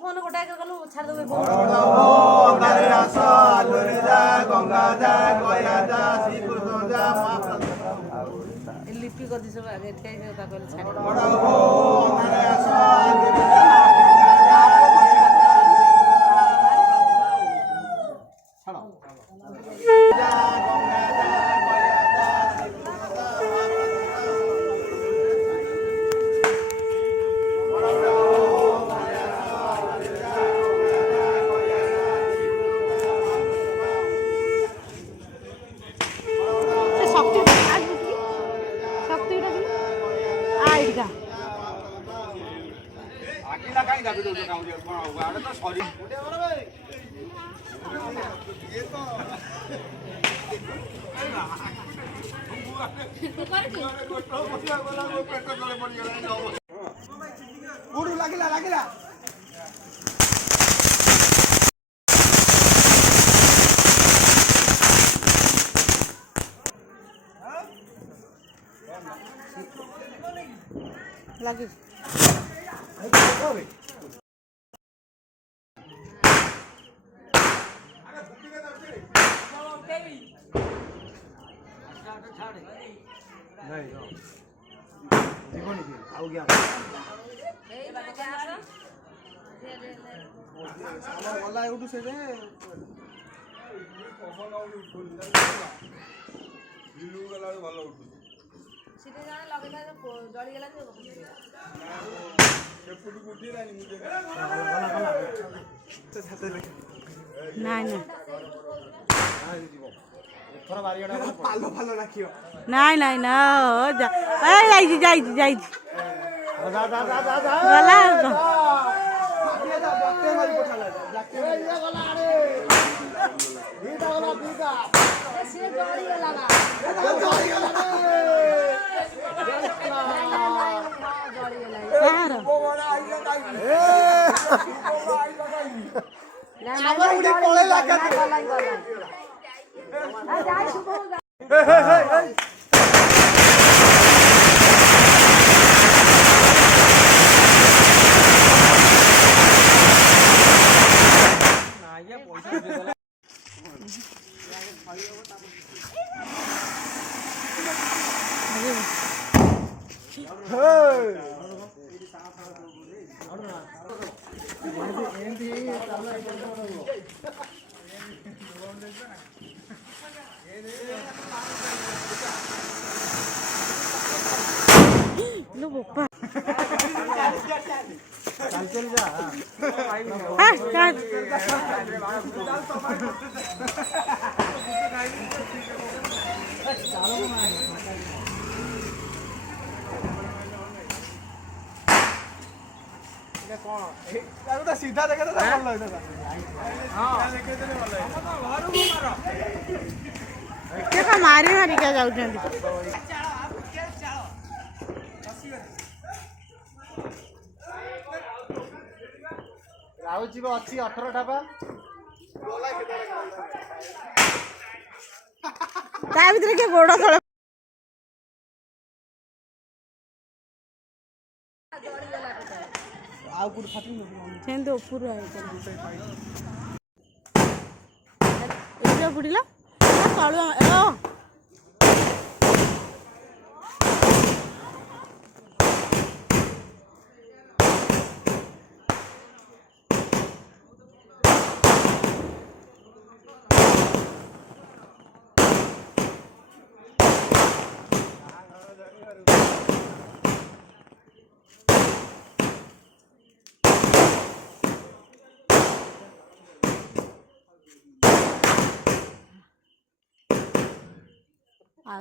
phone गोटा गलु छाड़ देबे अंधारे आसा लोरे जा गंगा जा गया जा श्री कृष्ण जा लिपि गदी सब आगे थे ता कहले छाड़ बड़ा हो अंधारे आसा लोरे जा छाड़ो जा गंगा जा गया जा श्री कृष्ण लागिला लागिला लागे नाई नाई ना जाई लो बोपा चल जा हां चल सीधा देखे तो भल लगे मारी मारी क्या जाऊ राउची अच्छी 18 टा ता भीतर के गोड़ तले आउ गुड फाटी सेंदे ऊपर आइ एटा बुडीला तळु ए आ